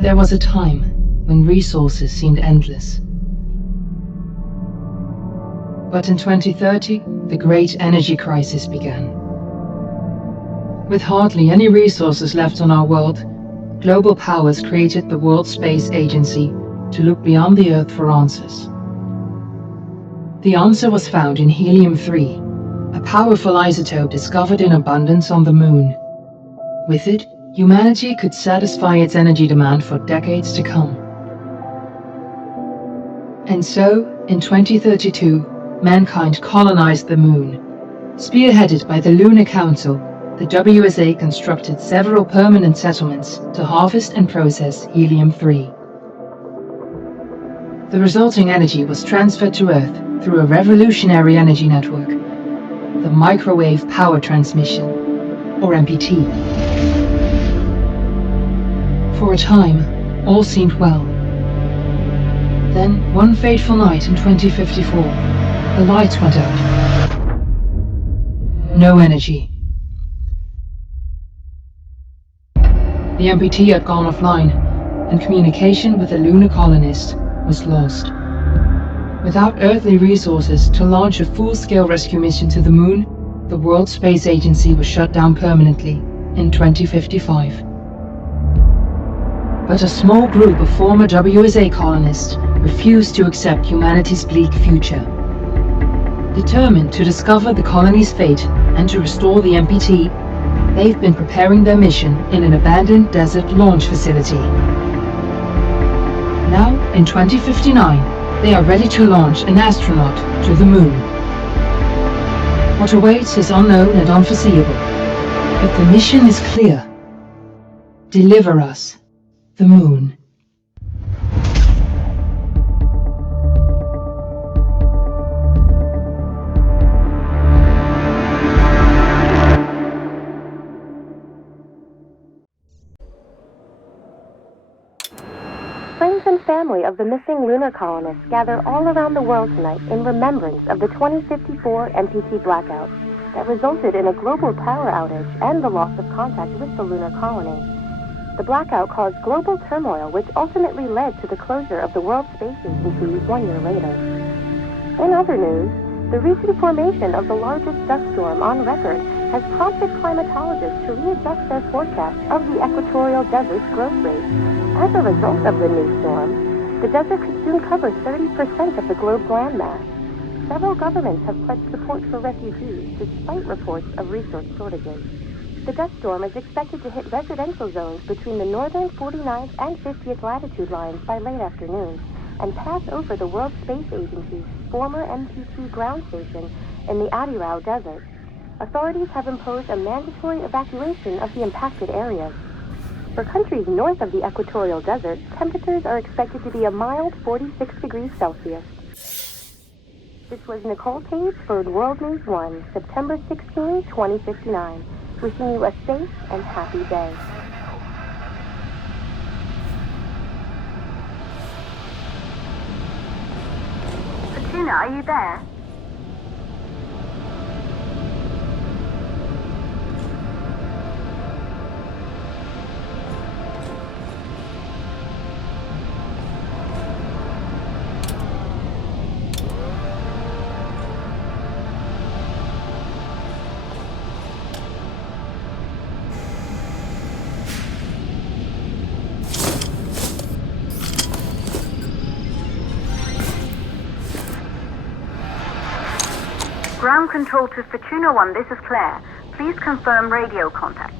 There was a time when resources seemed endless. But in 2030, the great energy crisis began. With hardly any resources left on our world, global powers created the World Space Agency to look beyond the Earth for answers. The answer was found in helium-3, a powerful isotope discovered in abundance on the Moon. With it, humanity could satisfy its energy demand for decades to come. And so, in 2032, mankind colonized the Moon. Spearheaded by the Lunar Council, the WSA constructed several permanent settlements to harvest and process helium-3. The resulting energy was transferred to Earth through a revolutionary energy network, the Microwave Power Transmission, or MPT. For a time, all seemed well. Then, one fateful night in 2054, the lights went out. No energy. The MPT had gone offline, and communication with the lunar colonist was lost. Without earthly resources to launch a full-scale rescue mission to the Moon, the World Space Agency was shut down permanently in 2055. But a small group of former WSA colonists refused to accept humanity's bleak future. Determined to discover the colony's fate and to restore the MPT, they've been preparing their mission in an abandoned desert launch facility. Now, in 2059, they are ready to launch an astronaut to the Moon. What awaits is unknown and unforeseeable, but the mission is clear. Deliver us the Moon. Friends and family of the missing lunar colonists gather all around the world tonight in remembrance of the 2054 MPT blackout that resulted in a global power outage and the loss of contact with the lunar colony. The blackout caused global turmoil, which ultimately led to the closure of the World Space Agency 1 year later. In other news, the recent formation of the largest dust storm on record has prompted climatologists to readjust their forecast of the equatorial desert's growth rate. As a result of the new storm, the desert could soon cover 30% of the globe's landmass. Several governments have pledged support for refugees, despite reports of resource shortages. The dust storm is expected to hit residential zones between the northern 49th and 50th latitude lines by late afternoon, and pass over the World Space Agency's former MPT ground station in the Adirau Desert. Authorities have imposed a mandatory evacuation of the impacted areas. For countries north of the equatorial desert, temperatures are expected to be a mild 46 degrees Celsius. This was Nicole Page for World News 1, September 16, 2059. Wishing you a safe and happy day. Fortuna, are you there? Ground control to Fortuna 1, this is Claire. Please confirm radio contact.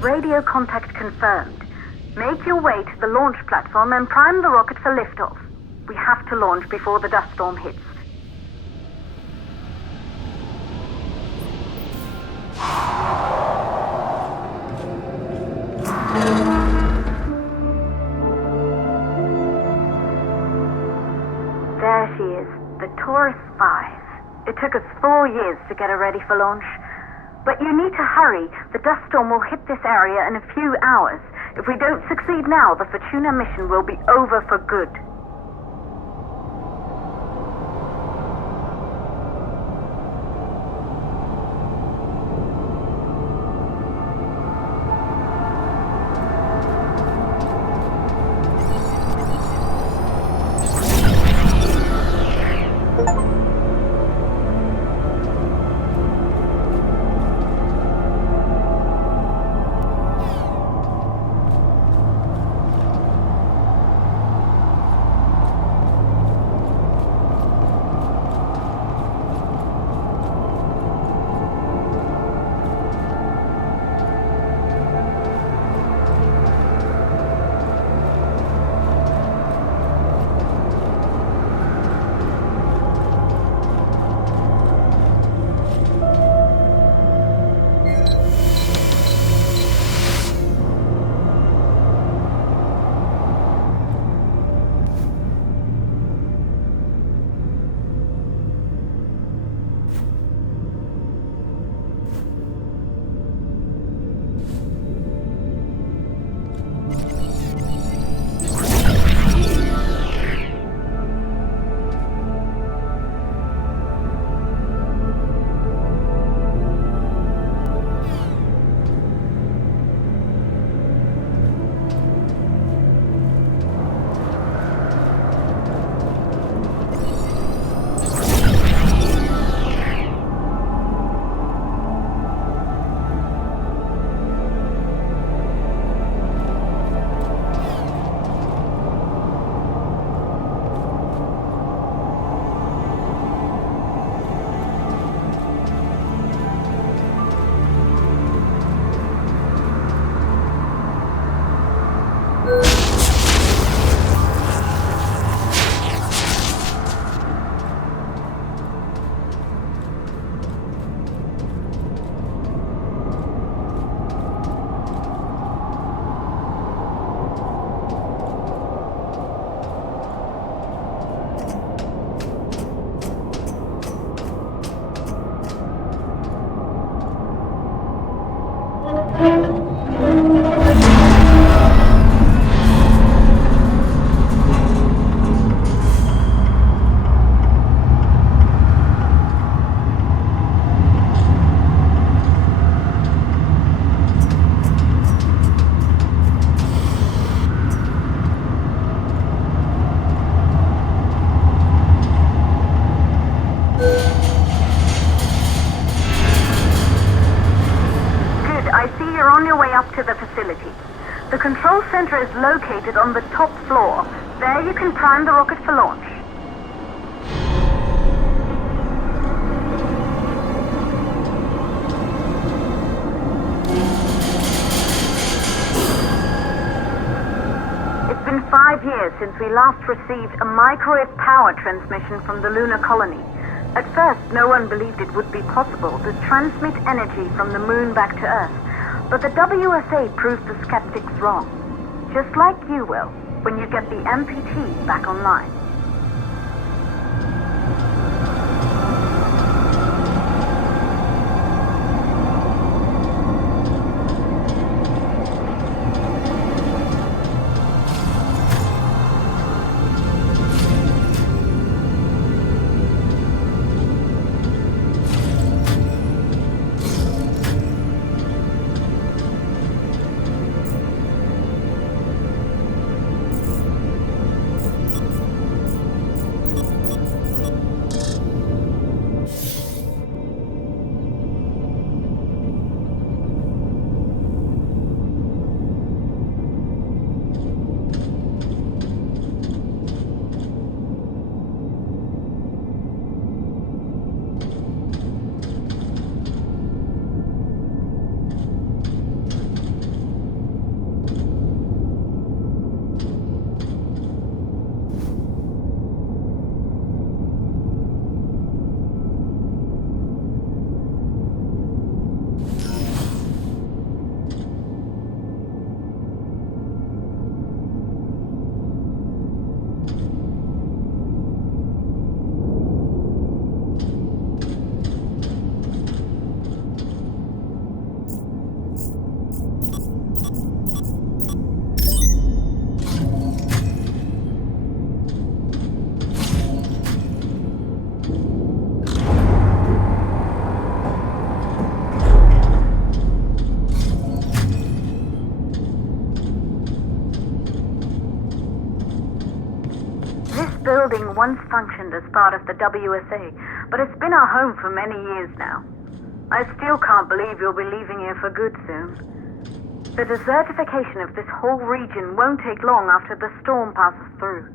Radio contact confirmed. Make your way to the launch platform and prime the rocket for liftoff. We have to launch before the dust storm hits. There she is, the Taurus 5. It took us 4 years to get her ready for launch. But you need to hurry. The dust storm will hit this area in a few hours. If we don't succeed now, the Fortuna mission will be over for good. To the facility. The control center is located on the top floor. There you can prime the rocket for launch. It's been 5 years since we last received a microwave power transmission from the lunar colony. At first, no one believed it would be possible to transmit energy from the moon back to Earth. But the WSA proved the skeptics wrong. Just like you will, when you get the MPT back online. building once functioned as part of the WSA, but it's been our home for many years now. I still can't believe you'll be leaving here for good soon. The desertification of this whole region won't take long after the storm passes through.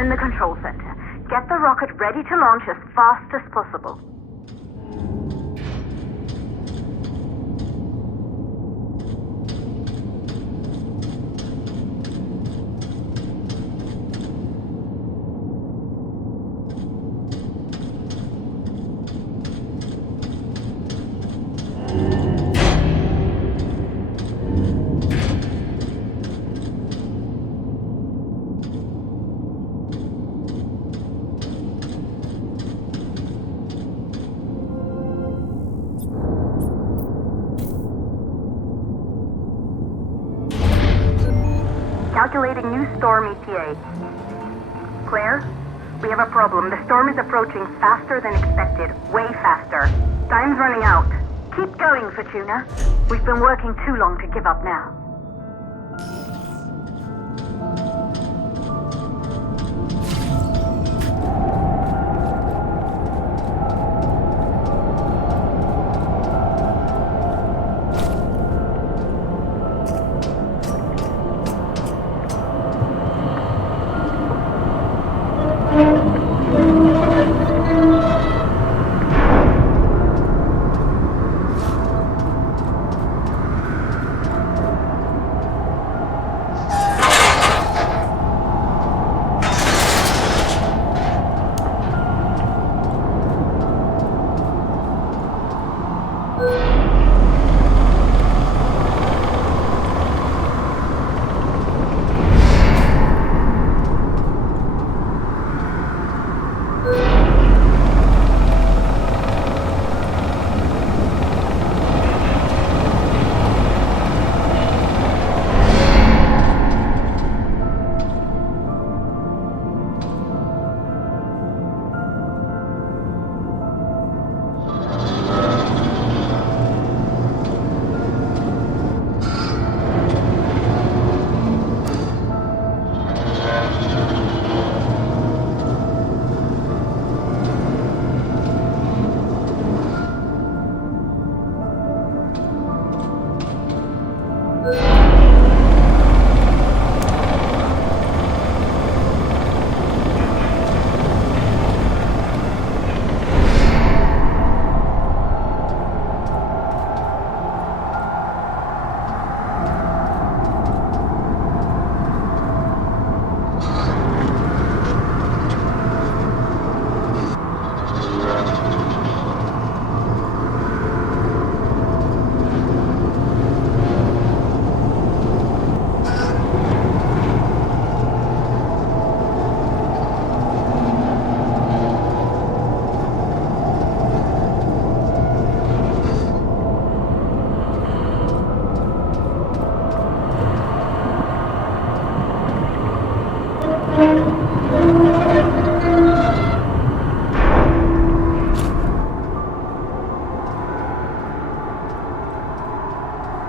We're in the control center. Get the rocket ready to launch as fast as possible. Calculating new storm ETA. Claire, we have a problem. The storm is approaching faster than expected. Way faster. Time's running out. Keep going, Fortuna. We've been working too long to give up now.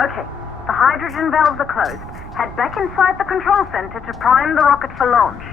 Okay, the hydrogen valves are closed. Head back inside the control center to prime the rocket for launch.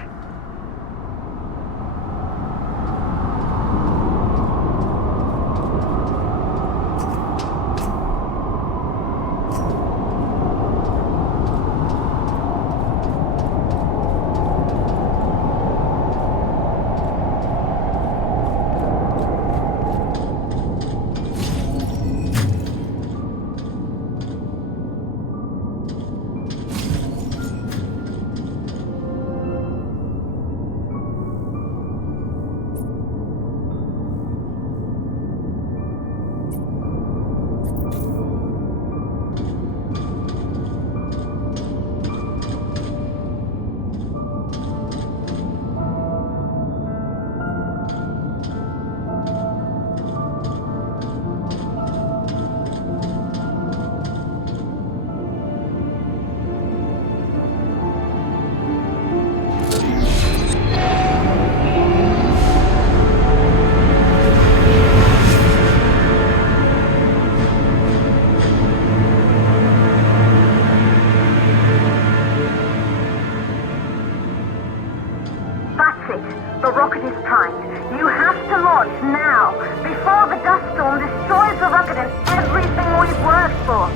The rocket is primed. You have to launch now, before the dust storm destroys the rocket and everything we've worked for.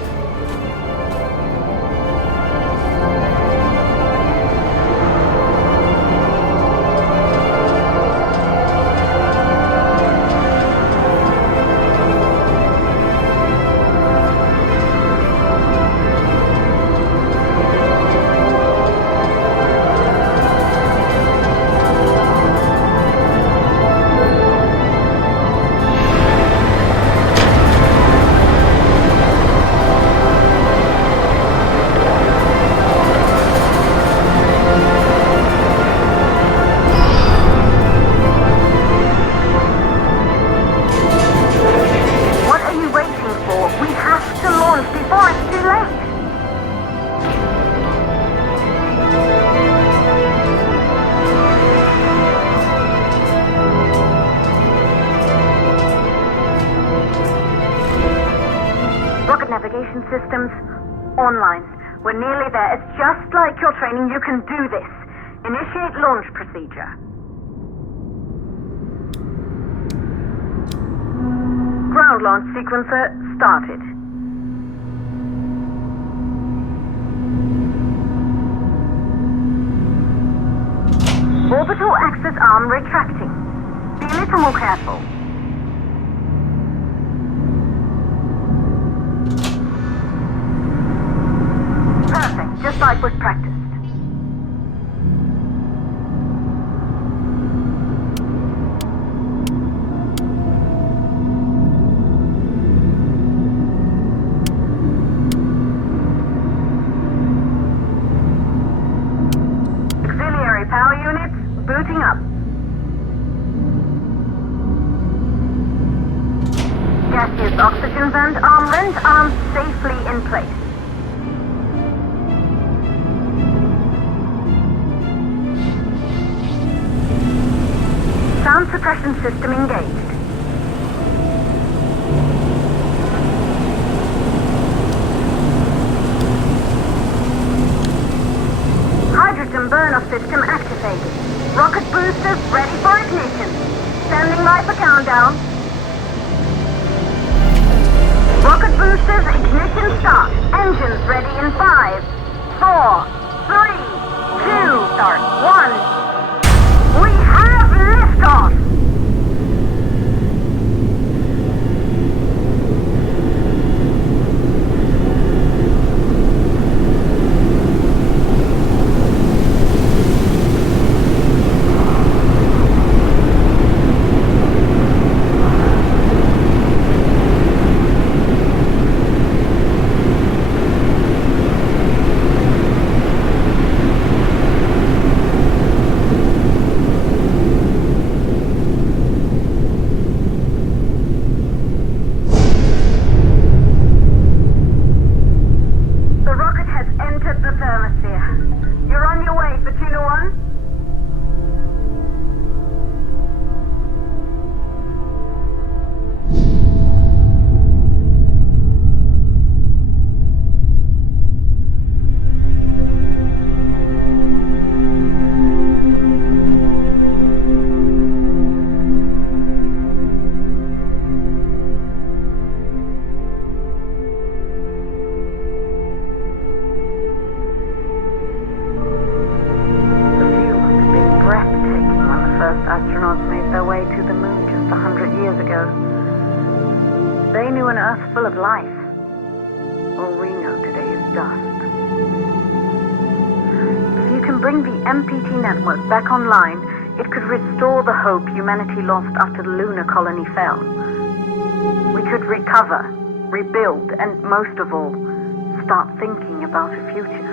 Online. We're nearly there. It's just like your training. You can do this. Initiate launch procedure. Ground launch sequencer started. Orbital axis arm retracting. Be a little more careful. Perfect, just like was practiced. Auxiliary power units booting up. Gaseous oxygen vent arms safely in place. Sound suppression system engaged. Hydrogen burn-off system activated. Rocket boosters ready for ignition. Standing by for countdown. Rocket boosters ignition start. Engines ready in 5, 4, 3, 2, start, 1. We have liftoff! Astronauts made their way to the moon just 100 years ago. They knew an Earth full of life. All we know today is dust. If you can bring the MPT network back online, it could restore the hope humanity lost after the lunar colony fell. We could recover, rebuild, and most of all, start thinking about a future.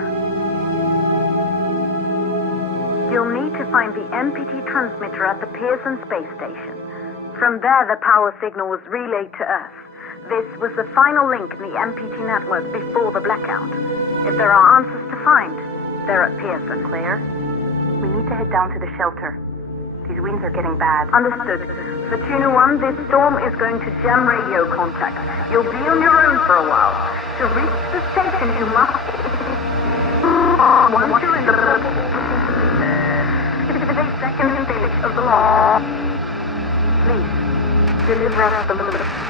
You'll need to find the MPT transmitter at the Pearson space station. From there, the power signal was relayed to Earth. This was the final link in the MPT network before the blackout. If there are answers to find, they're at Pearson. Claire, we need to head down to the shelter. These winds are getting bad. Understood. For Tuner 1, this storm is going to jam radio contact. You'll be on your own for a while. To reach the station, you must... Once you're in the... 58 seconds of the law. Please, deliver us the moon.